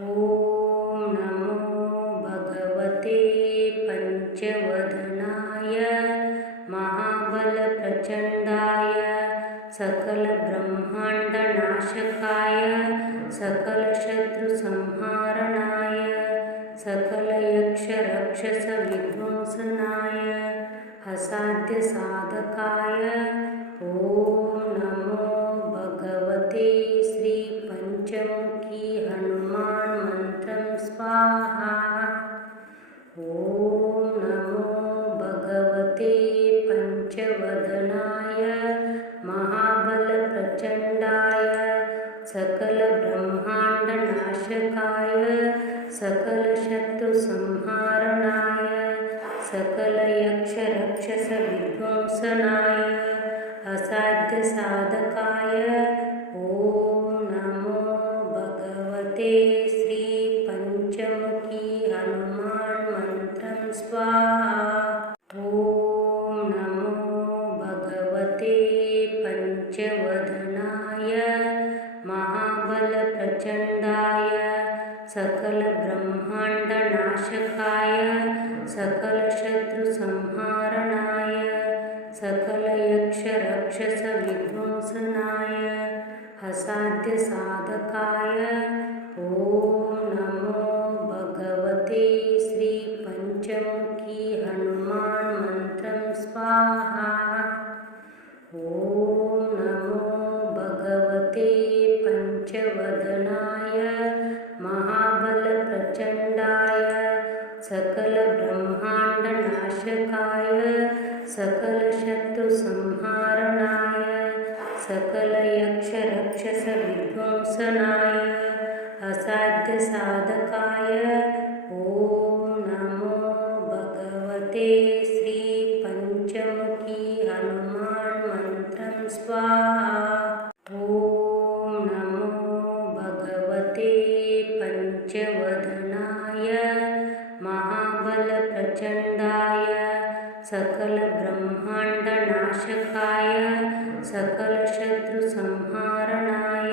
ॐ नमो भगवते पञ्चवदनाय महाबलप्रचण्डाय सकलब्रह्माण्डनाशकाय सकलशत्रुसंहारणाय सकलयक्षरक्षसविध्वंसनाय असाध्यसाधकाय ॐ नमो भगवते श्रीपञ्चमुखी हनुमान् मन्त्रं स्वाहा। ॐ नमो भगवते पञ्चवदनाय महाबलप्रचण्डाय सकलब्रह्माण्डनाशकाय सकलशत्रुसंहारणाय सकलयक्षरक्षसविध्वंसनाय असाध्यसाधकाय ॐ नमो भगवते श्रीपञ्चमुखी हनुमान् मन्त्रं स्वाहा। ॐ नमो भगवते पञ्चवदनाय महाबलप्रचण्डाय सकलब्रह्माण्डनाशकाय सकलशत्रुसंहारणाय सकलयक्षरक्षसविध्वंसनाय असाध्यसाधकाय ॐ नमो भगवते श्रीपञ्चमुखी हनुमान् मन्त्रं स्वाहा। ॐ नमो भगवते पञ्चवदनाय महाबलप्रचण्डाय सकलब्रह्माण्डनाशकाय सकलशत्रुसंहारणाय सकलयक्षरक्षसविध्वंसनाय असाध्यसाधकाय ॐ नमो भगवते श्रीपञ्चमुखी हनुमान् मन्त्रं स्वाहा। ॐ नमो भगवते पञ्चवदनाय महाबलप्रचण्डाय सकलब्रह्माण्डनाशकाय सकलशत्रुसंहारणाय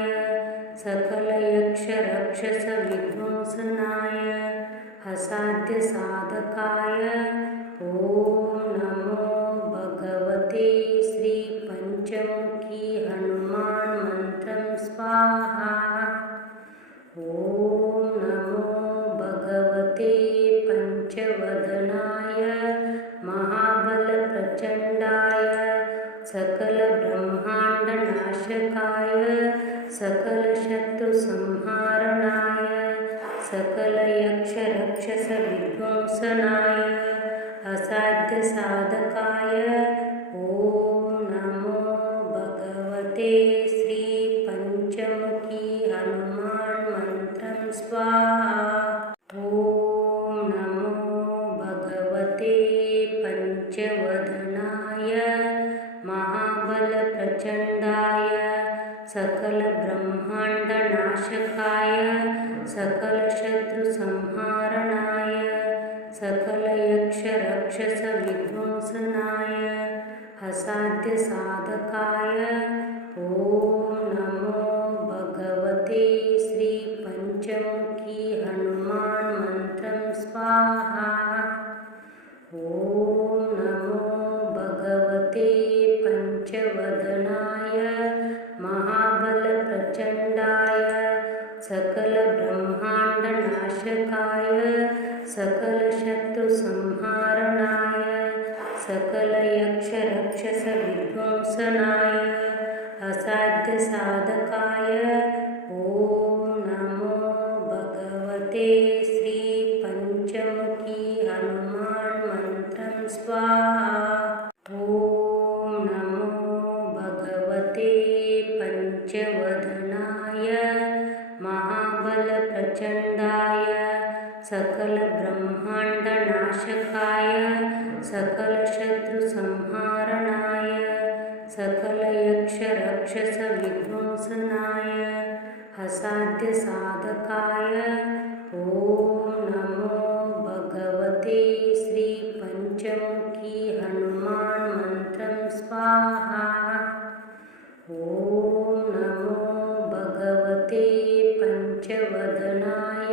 सकलयक्षरक्षसविध्वंसनाय असाध्यसाधकाय ॐ नमो भगवते श्रीपञ्चमुखी हनुमान् मन्त्रं स्वाहा। ॐ नमो भगवते पञ्चवदनाय महाबलप्रचण्डाय सकलब्रह्माण्डनाशकाय सकलशत्रुसंहारणाय सकलयक्षरक्षसविध्वंसनाय असाध्यसाधकाय ॐ नमो भगवते श्रीपञ्चमुखी हनुमान् मन्त्रं स्वाहा। ॐ नमो भगवते पञ्चवदनाय महाबलप्रचण्डाय सकलब्रह्माण्डनाशकाय सकलशत्रुसंहारणाय सकलयक्षरक्षसविध्वंसनाय असाध्यसाधकाय ॐ नमो भगवते श्रीपञ्चमुखी हनुमान् मन्त्रं स्वाहा। ॐ नमो भगवते पञ्चवदनाय महाबलप्रचण्डाय सकलब्रह्माण्डनाशकाय सकलशत्रुसंहारणाय सकलयक्षरक्षसविध्वंसनाय असाध्यसाधकाय ॐ नमो भगवते श्रीपञ्चमुखी हनुमान् मन्त्रं स्वाहा। ॐ नमो भगवते पञ्चवदनाय महाबलप्रचण्डाय सकलब्रह्माण्डनाशकाय सकलशत्रुसंहारणाय सकलयक्षरक्षसविध्वंसनाय असाध्यसाधकाय ॐ नमो भगवते श्रीपञ्चमुखी हनुमान् मन्त्रं स्वाहा। ॐ नमो भगवते पञ्चवदनाय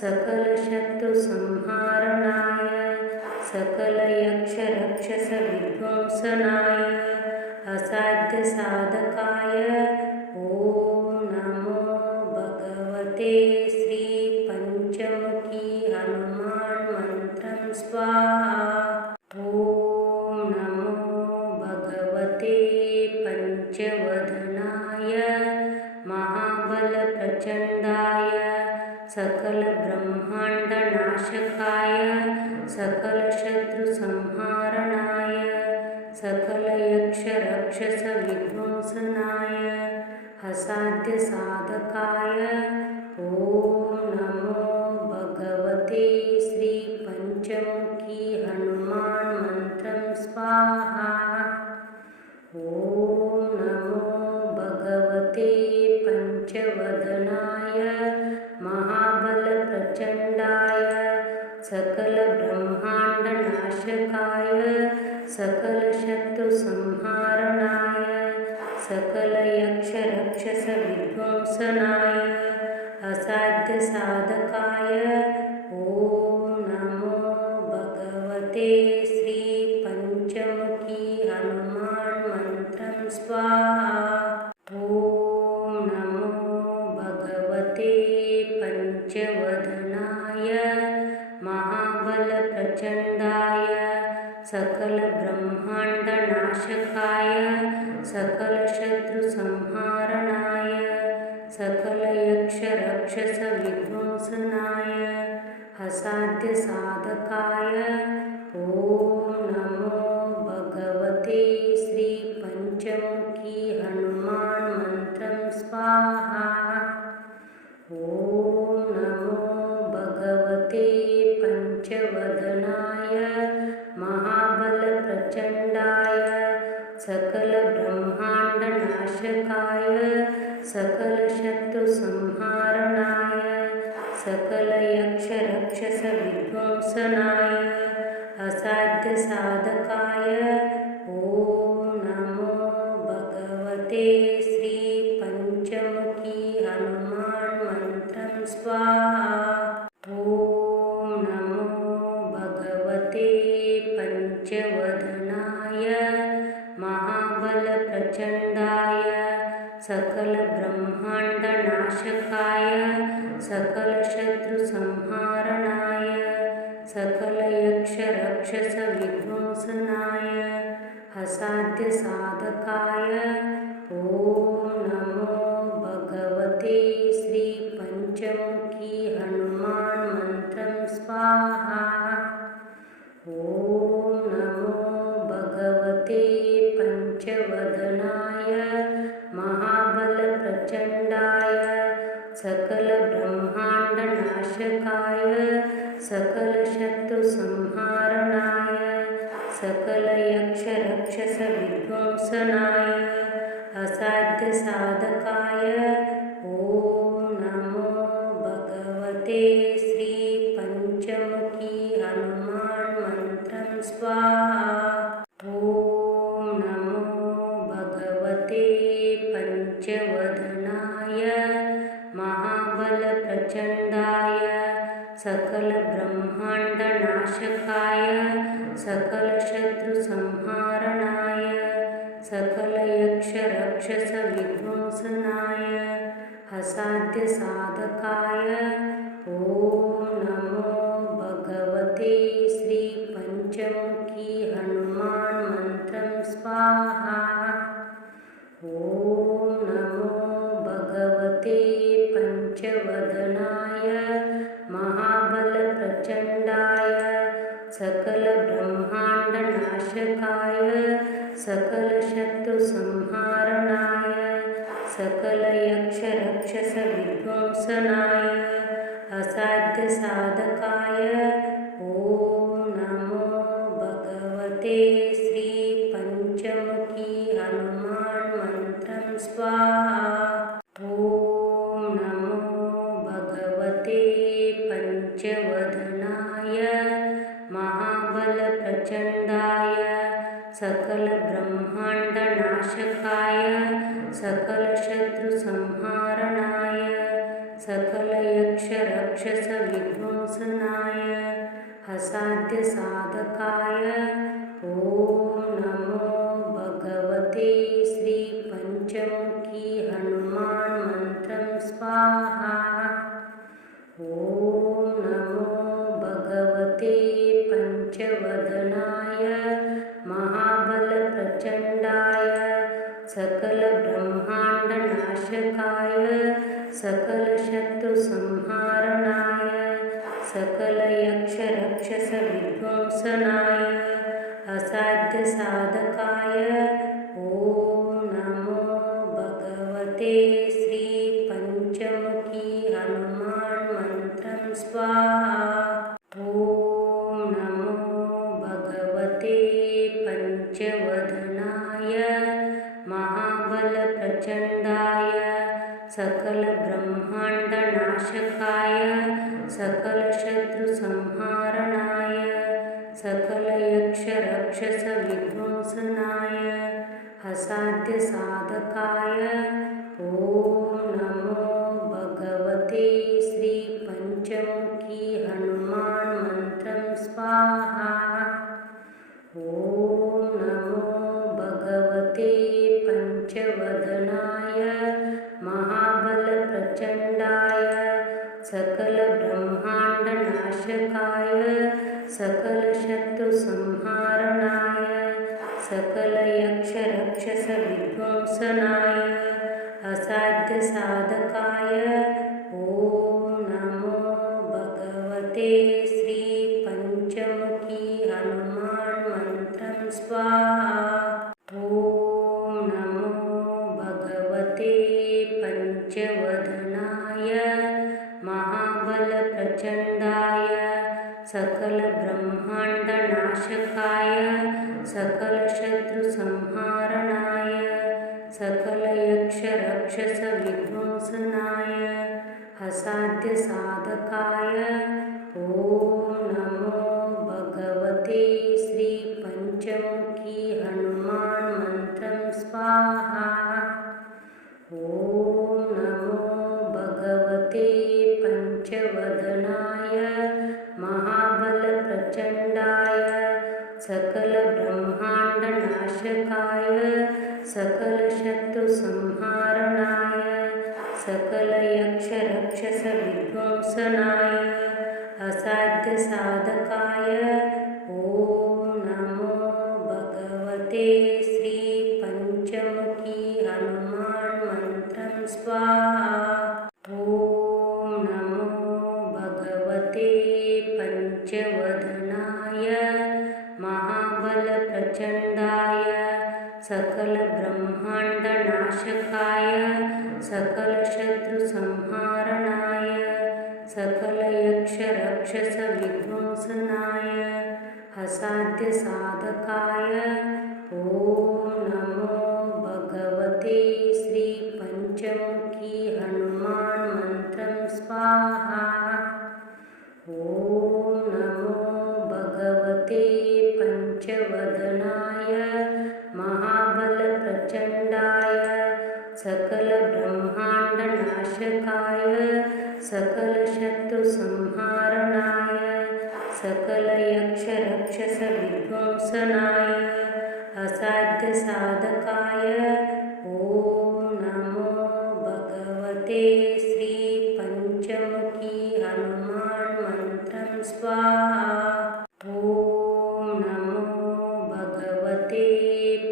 सकलशत्रुसंहारणाय सकलयक्षरक्षसविध्वंसनाय असाध्यसाधकाय ॐ नमो भगवते श्री पंचमुखी हनुमान मंत्रं स्वाहा। ॐ नमो भगवते पंचवदनाय महाबलप्रचण्डाय सकलब्रह्माण्डनाशकाय सकलशत्रुसंहारणाय सकलयक्षरक्षसविध्वंसनाय असाध्यसाधकाय ॐ नमो भगवते श्री पंचमुखी हनुमान मंत्रं स्वाहा। ॐ नमो भगवते पंचवदनाय महाबलप्रचण्डाय सकलब्रह्माण्डनाशकाय सकलशत्रुसंहारणाय सकलयक्षरक्षसविध्वंसनाय असाध्यसाधकाय ॐ नमो भगवते श्री पंचमुखी हनुमान मंत्रं स्वाहा। ॐ नमो भगवते पंचवदनाय महाबलप्रचण्डाय सकलब्रह्माण्डनाशकाय सकलशत्रुसंहारणाय सकलयक्षरक्षसविध्वंसनाय असाध्यसाधकाय ॐ नमो भगवते श्री पंचमुखी हनुमान मंत्रं स्वाहा। ॐ नमो भगवते पंचवदनाय महाबलप्रचण्डाय सकलब्रह्माण्डनाशकाय सकलशत्रुसंहारणाय सकलयक्षरक्षसविध्वंसनाय असाध्यसाधकाय ॐ नमो भगवते श्री पंचमुखी हनुमान मंत्रं स्वाहा। ॐ नमो भगवते पंचवदनाय महाबलप्रचण्डाय सकलब्रह्माण्डनाशकाय सकलशत्रुसंहारणाय सकलयक्षरक्षसविध्वंसनाय असाध्यसाधकाय ॐ नमो भगवते श्री पंचमुखी हनुमान मंत्रं स्वाहा। ॐ नमो भगवते पंचवदनाय महाबलप्रचण्डाय सकलब्रह्माण्डनाशकाय सकलशत्रुसंहारणाय सकलयक्षरक्षसविध्वंसनाय असाध्यसाधकाय ॐ नमो भगवते श्री पंचमुखी हनुमान मंत्रं स्वाहा। ॐ नमो भगवते पंचवदनाय महाबलप्रचण्डाय सकलब्रह्माण्डनाशकाय सकलशत्रुसंहारणाय सकलयक्षरक्षसविध्वंसनाय असाध्यसाधकाय ॐ नमो भगवते श्री पंचमुखी हनुमान मंत्रं स्वाहा। ॐ नमो भगवते पंचवदनाय महाबलप्रचण्डाय सकलब्रह्माण्डनाशकाय सकलशत्रुसंहारणाय सकलयक्षरक्षसविध्वंसनाय असाध्यसाधकाय ॐ नमो भगवते श्री पंचमुखी हनुमान मंत्रं स्वाहा। ॐ नमो भगवते पंचवदनाय महाबलप्रचण्डाय सकलब्रह्माण्डनाशकाय सकलशत्रुसंहारणाय सकलयक्षरक्षसविध्वंसनाय असाध्यसाधकाय ॐ नमो भगवते श्रीपञ्चमुखी हनुमान् मन्त्रं स्वाहा। ॐ नमो भगवते पञ्चवदनाय महाबलप्रचण्डाय सकलब्रह्माण्डनाशकाय सकलशत्रुसंहारणाय सकलयक्षरक्षसविध्वंसनाय असाध्यसाधकाय ॐ नमो भगवते श्रीपञ्चमुखी हनुमान् मन्त्रं स्वाहा। ॐ नमो भगवते पञ्चवदनाय महाबलप्रचण्डाय सकलब्रह्माण्डनाशकाय सकलशत्रुसंहारणाय सकलयक्षरक्षसविध्वंसनाय असाध्यसाधकाय ॐ नमो भगवते श्रीपञ्चमुखी हनुमान् मन्त्रं स्वाहा। ॐ नमो भगवते पञ्चवदनाय महाबलप्रचण्डाय सकलब्रह्माण्डनाशकाय सकलशत्रुसंहारणाय सकलयक्षरक्षसविध्वंसनाय असाध्यसाधकाय ॐ नमो भगवते श्रीपञ्चमुखी हनुमान् मन्त्रं स्वाहा। ॐ नमो भगवते पञ्चवदनाय महाबलप्रचण्डाय सकलब्रह्माण्डनाशकाय सकलशत्रुसंहारणाय सकलयक्षरक्षसविध्वंसनाय असाध्यसाधकाय ॐ नमो भगवते श्रीपञ्चमुखी हनुमान् मन्त्रं स्वाहा। ॐ नमो भगवते पञ्चवदनाय महाबलप्रचण्डाय सकलब्रह्माण्डनाशकाय सकलशत्रुसंहारणाय सकलयक्षरक्षसविध्वंसनाय असाध्यसाधकाय ॐ नमो भगवते श्रीपञ्चमुखी हनुमान् मन्त्रं स्वाहा। ॐ नमो भगवते पञ्चवदनाय महाबलप्रचण्डाय सकलब्रह्माण्डनाशकाय सकलशत्रुसंहारणाय सकलयक्षरक्षसविध्वंसनाय असाध्यसाधकाय ॐ नमो भगवते श्रीपञ्चमुखी हनुमान् मन्त्रं स्वाहा। ॐ नमो भगवते पञ्चवदनाय महाबलप्रचण्डाय सकलब्रह्माण्डनाशकाय सकलशत्रुसंहारणाय सकलयक्षरक्षसविध्वंसनाय असाध्यसाधकाय ॐ नमो भगवते श्रीपञ्चमुखी हनुमान् मन्त्रं स्वाहा। ॐ नमो भगवते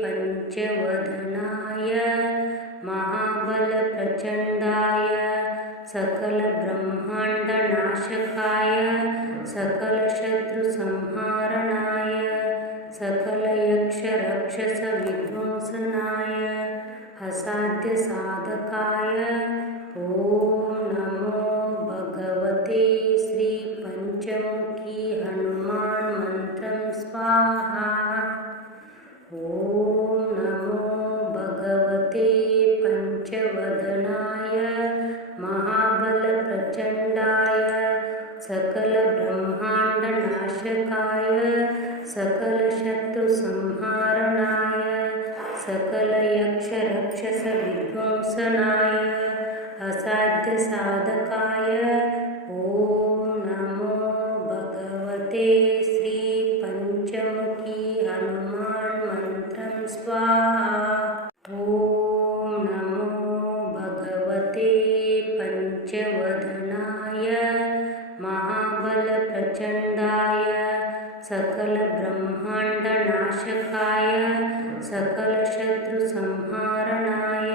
पञ्चवदनाय महाबलप्रचण्डाय सकलब्रह्माण्डनाशकाय सकलशत्रुसंहारणाय सकलयक्षरक्षसविध्वंसनाय असाध्यसाधकाय ॐ नमो भगवते श्रीपञ्चमुखी हनुमान् मन्त्रं स्वाहा। ॐ नमो भगवते पञ्चवदनाय महाबलप्रचण्डाय सकलब्रह्माण्डनाशकाय सकलशत्रुसंहारणाय सकलयक्षरक्षसविध्वंसनाय असाध्यसाधकाय ॐ नमो भगवते श्री पंचमुखी हनुमान मंत्रं स्वाहा। ॐ नमो भगवते पंचवदनाय महाबल प्रचंडाय सकल ब्रह्मांड नाशकाय सकल शत्रु संहारणाय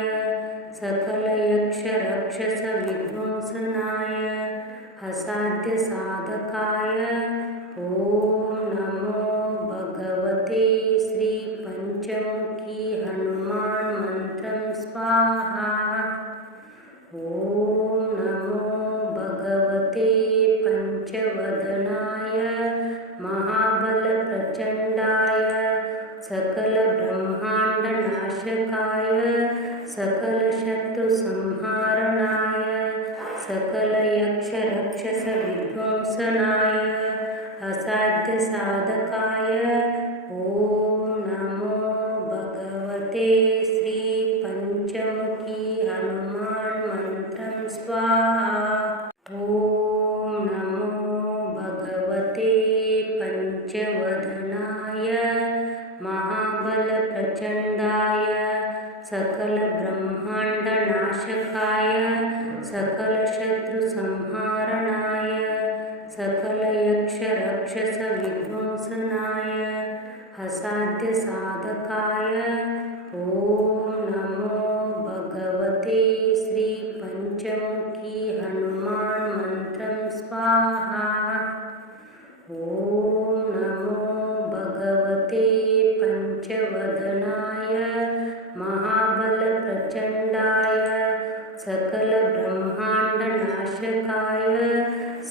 सकल यक्ष रक्षस विध्वंसनाय असाध्य साधकाय ॐ नमो भगवते श्री पंचमुखी हनुमान मंत्रं स्वाहा। ॐ नमो भगवते पंचवदनाय महाबल प्रचंडाय सकल ब्रह्मांड नाशकाय सकल शत्रु संहारणाय सकल यक्ष रक्षस विध्वंसनाय असाध्य साधकाय ॐ नमो भगवते श्री पंचमुखी हनुमान मंत्रं स्वाहा। ॐ नमो भगवते पंचवदनाय महाबल प्रचंडाय सकल ब्रह्मांड नाशकाय सकल शत्रु संहारणाय सकल यक्ष रक्षस विध्वंसनाय असाध्य साधकाय ॐ नमो भगवते श्री पंचमुखी हनुमान मंत्रं स्वाहा। ॐ नमो भगवते पंचवदनाय महाबल प्रचंडाय सकल ब्रह्मांड नाशकाय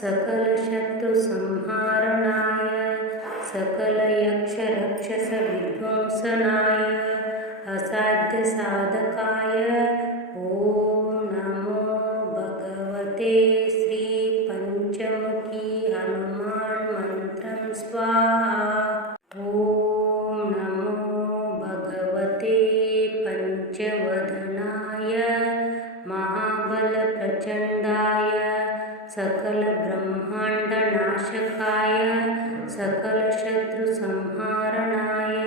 सकल शत्रु संहारणाय सकल यक्ष रक्षस विध्वंसनाय असाध्य साधकाय ॐ नमो भगवते श्री पंचमुखी हनुमान मंत्रं स्वाहा। ॐ नमो भगवते पंचवदनाय महाबल प्रचंडाय सकल ब्रह्मांड नाशकाय सकल शत्रु संहारणाय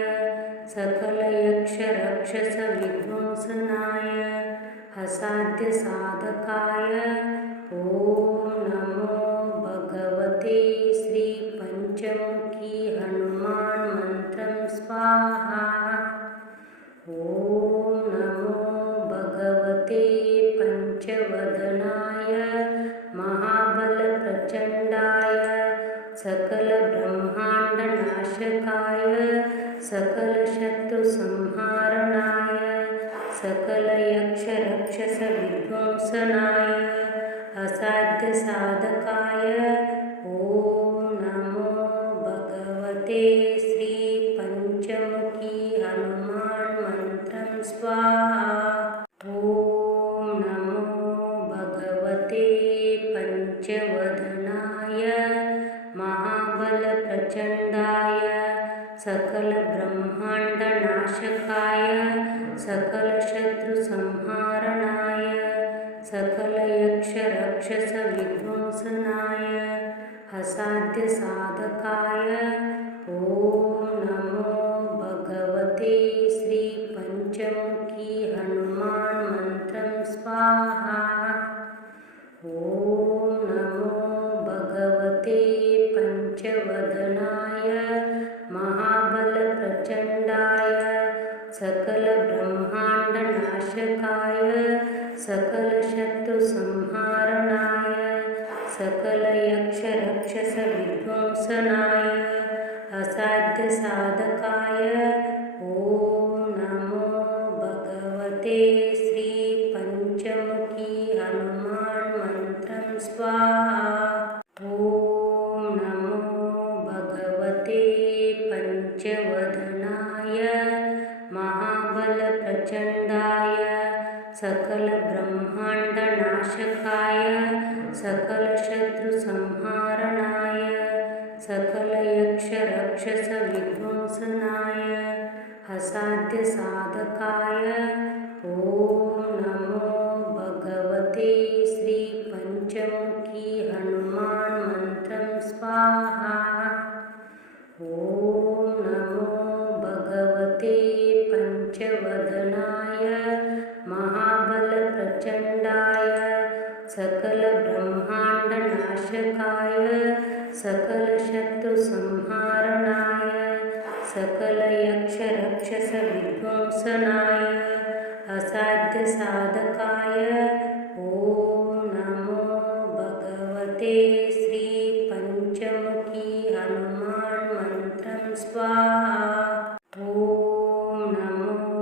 सकल यक्ष रक्षस विध्वंसनाय असाध्य साधकाय ॐ नमो भगवते श्री पंचमुखी हनुमान मंत्रं स्वाहा। ॐ नमो भगवते पंचवदनाय महाबल प्रचंडाय सकल ब्रह्मांड नाशकाय सकल शत्रु संहारणाय सकल यक्ष रक्षस विध्वंसनाय असाध्य साधकाय ॐ नमो भगवते श्री पंचमुखी हनुमान मंत्रं स्वाहा। ॐ नमो भगवते पंचवदनाय महाबल प्रचंडाय सकल ब्रह्मांड नाशकाय सकल शत्रु संहारणाय सकल यक्ष रक्षस विध्वंसनाय असाध्य साधकाय ॐ नमो भगवते श्री पंचमुखी हनुमान मंत्रं स्वाहा। ॐ नमो भगवते पंचवदनाय महाबल प्रचंडाय सकल ब्रह्मांड नाशकाय सकल शत्रु संहारणाय सकल यक्ष रक्षस विध्वंसनाय असाध्य साधकाय ॐ नमो भगवते श्री पंचमुखी हनुमान मंत्रं स्वाहा। ॐ नमो भगवते पंचवदनाय महाबल प्रचंडाय सकल ब्रह्मांड नाशकाय सकल शत्रु संहारणाय सकल यक्ष रक्षस विध्वंसनाय असाध्य साधकाय ॐ नमो भगवते पंचवदनाय महाबलप्रचण्डाय सकलब्रह्माण्डनाशकाय सकलशत्रुसंहारणाय सकलयक्षरक्षसविध्वंसनाय असाध्यसाधकाय ॐ नमो भगवते श्री पंचमुखी हनुमान मंत्रं स्वाहा। ॐ नमो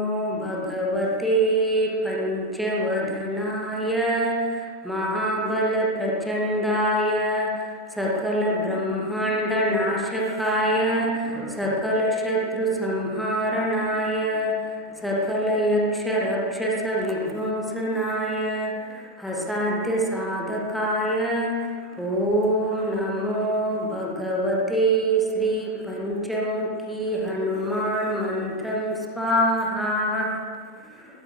भगवते पंचवदनाय महाबलप्रचण्डाय सकलब्रह्माण्डनाशकाय सकलशत्रुसंहारणाय सकलयक्षरक्षसविध्वंसनाय असाध्यसाधकाय ॐ नमो भगवते श्री पंचमुखी हनुमान मंत्रं स्वाहा।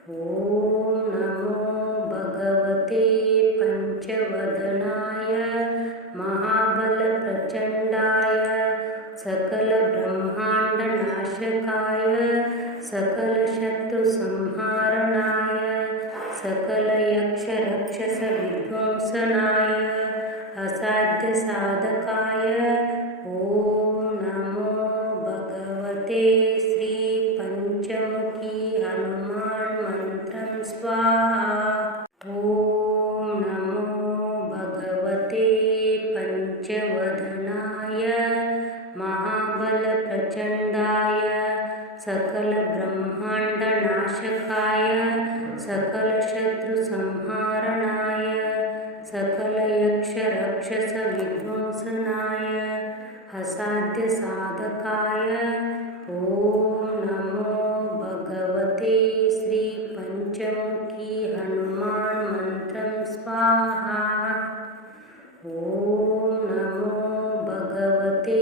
ॐ नमो भगवते पंचवदनाय महाबलप्रचण्डाय सकलब्रह्माण्डनाशकाय सकलशत्रुसंहारणाय सकलयक्षरक्षसविध्वंसनाय असाध्यसाधकाय ॐ नमो भगवते श्री पंचमुखी हनुमान मंत्रं स्वाहा। ॐ नमो भगवते पंचवदनाय महाबलप्रचण्डाय सकलब्रह्माण्डनाशकाय सकलशत्रुसंहारणाय सकलयक्षरक्षसविध्वंसनाय असाध्यसाधकाय ॐ नमो भगवते श्री पंचमुखी हनुमान मंत्रं स्वाहा। ॐ नमो भगवते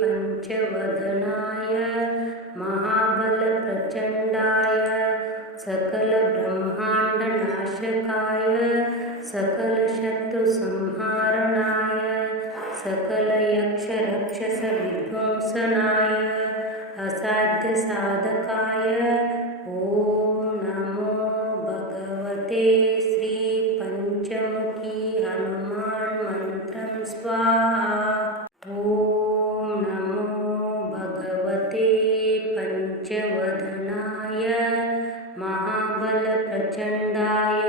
पंचवदनाय महाबलप्रचण्डाय सकलब्रह्माण्डनाशकाय सकलशत्रुसंहारणाय सकलयक्षरक्षसविध्वंसनाय असाध्यसाधकाय ॐ नमो भगवते श्री पंचमुखी हनुमान मंत्रं स्वाहा। ॐ नमो भगवते पंचवदनाय महाबलप्रचण्डाय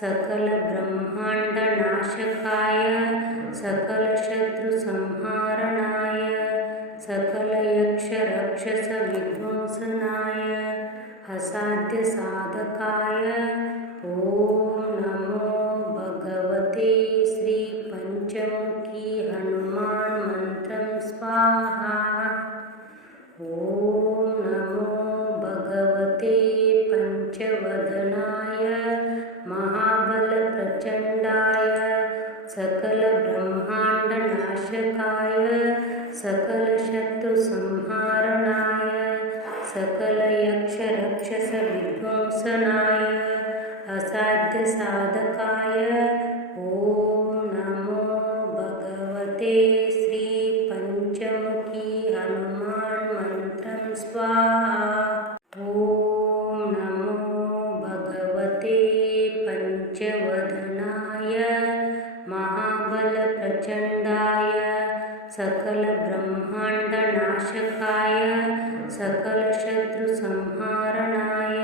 सकलब्रह्माण्डनाशकाय सकलशत्रुसंहारणाय सकलयक्षरक्षसविध्वंसनाय असाध्यसाधकाय ॐ नमो भगवते श्री पंचमुखी हनुमान मंत्रं स्वाहा। ॐ नमो भगवते पंचवदनाय महाबलप्रचण्डाय सकलब्रह्माण्डनाशकाय सकलशत्रुसंहारणाय सकलयक्षरक्षसविध्वंसनाय असाध्यसाधकाय ॐ नमो भगवते श्री पंचमुखी हनुमान मंत्रं स्वाहा। ॐ नमो भगवते पंचवदनाय महाबलप्रचण्डाय सकलब्रह्माण्डनाशकाय सकलशत्रुसंहारणाय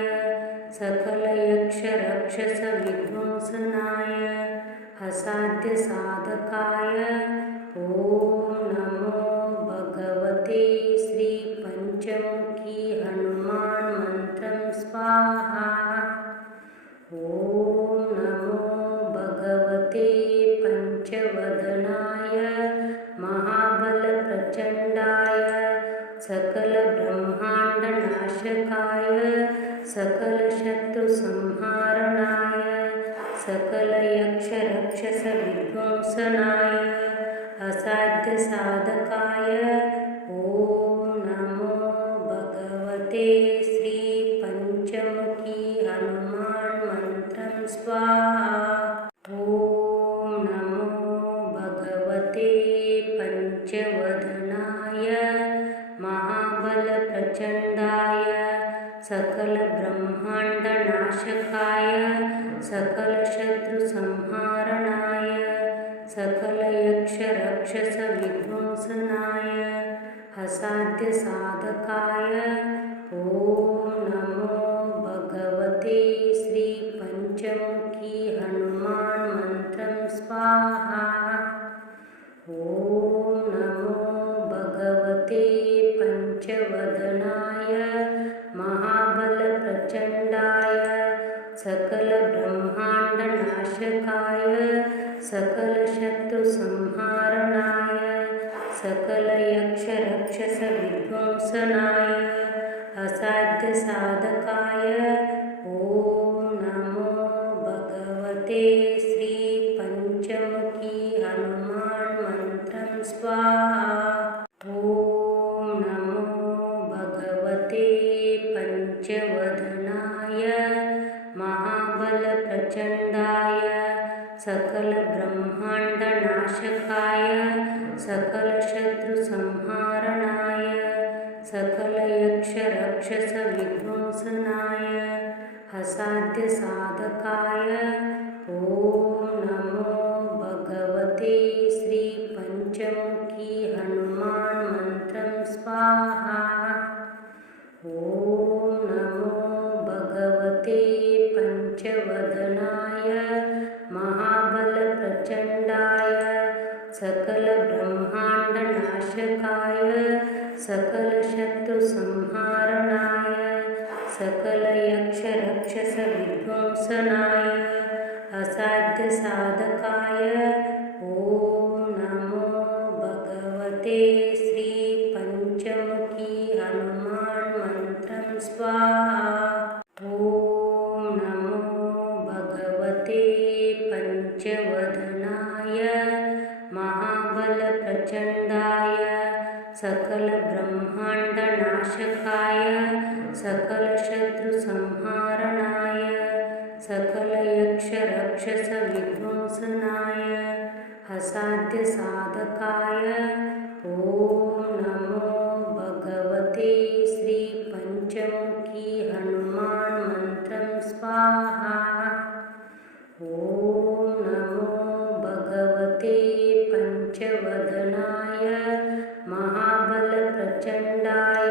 सकलयक्षरक्षसविध्वंसनाय असाध्यसाधकाय ॐ नमो भगवते श्री पंचमुखी हनुमान मंत्रं स्वाहा। ॐ नमो भगवते पंचवदनाय महाबलप्रचण्डाय सकलब्रह्माण्डनाशकाय सकलशत्रुसंहारणाय सकलयक्षरक्षसविध्वंसनाय असाध्यसाधकाय ॐ नमो भगवते श्री पंचमुखी हनुमान मंत्रं स्वाहा। ॐ नमो भगवते पंचवदनाय महाबलप्रचण्डाय सकलब्रह्माण्डनाशकाय सकलब्रह्माण्डनाशकाय सकलशत्रुसंहारणाय सकलयक्षरक्षसविध्वंसनाय असाध्यसाधकाय ॐ नमो भगवते श्रीपञ्चमुखी हनुमान् मन्त्रं स्वाहा। ॐ नमो भगवते पञ्चवदनाय महाबलप्रचण्डाय सकलब्रह्माण्डनाशकाय सकलशत्रुसंहारणाय सकलयक्षरक्षसविध्वंसनाय असाध्यसाधकाय ॐ नमो भगवते श्रीपञ्चमुखी हनुमान् मन्त्रं स्वाहा। ॐ नमो भगवते पञ्चवदनाय महाबलप्रचण्डाय सकलब्रह्माण्डनाशकाय सकलशत्रुसंहारणाय सकलयक्षरक्षसविध्वंसनाय असाध्यसाधकाय ॐ नमो भगवते श्रीपञ्चमुखी हनुमान् मन्त्रं स्वाहा। ॐ नमो भगवते पञ्चवदनाय महाबलप्रचण्डाय सकलब्रह्माण्डनाशकाय सकलशत्रुसंहारणाय सकलयक्षरक्षसविध्वंसनाय असाध्यसाधकाय ॐ नमो भगवते श्रीपञ्चमुखी हनुमान् मन्त्रं स्वाहा। ॐ नमो भगवते पञ्चवदनाय महाबलप्रचण्डाय सकलब्रह्माण्डनाशकाय सकलशत्रुसंहारणाय सकलयक्षरक्षसविध्वंसनाय असाध्यसाधकाय ॐ नमो भगवते श्रीपञ्चमुखी हनुमान् मन्त्रं स्वाहा। ॐ नमो भगवते पञ्चवदनाय महाबलप्रचण्डाय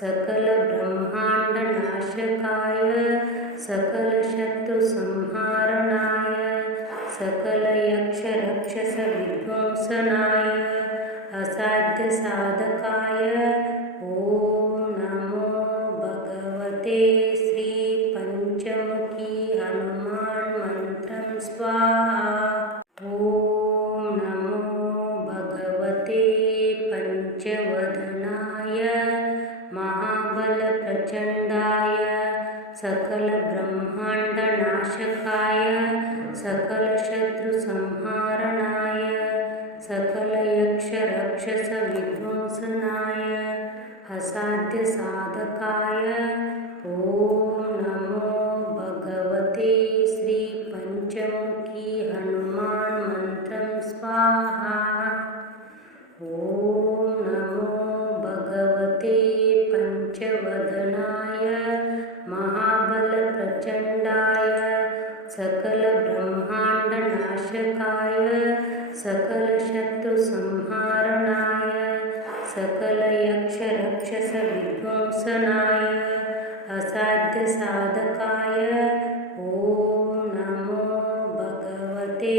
सकलब्रह्माण्डनाशकाय सकलशत्रुसंहारणाय सकलयक्षरक्षसविध्वंसनाय असाध्यसाधकाय ॐ नमो भगवते श्रीपञ्चमुखी हनुमान् मन्त्रं स्वाहा। ॐ नमो भगवते पञ्चवदनाय महाबलप्रचण्डाय सकलब्रह्माण्डनाशकाय सकलशत्रुसंहारणाय सकलयक्षरक्षसविध्वंसनाय असाध्यसाधकाय ॐ नमो भगवते श्रीपञ्चमुखी हनुमान् मन्त्रं स्वाहा। ॐ नमो भगवते पञ्चवदनाय महाबलप्रचण्डाय सकलब्रह्माण्डनाशकाय सकलशत्रुसंहारणाय सकलयक्षरक्षसविध्वंसनाय असाध्यसाधकाय ॐ नमो भगवते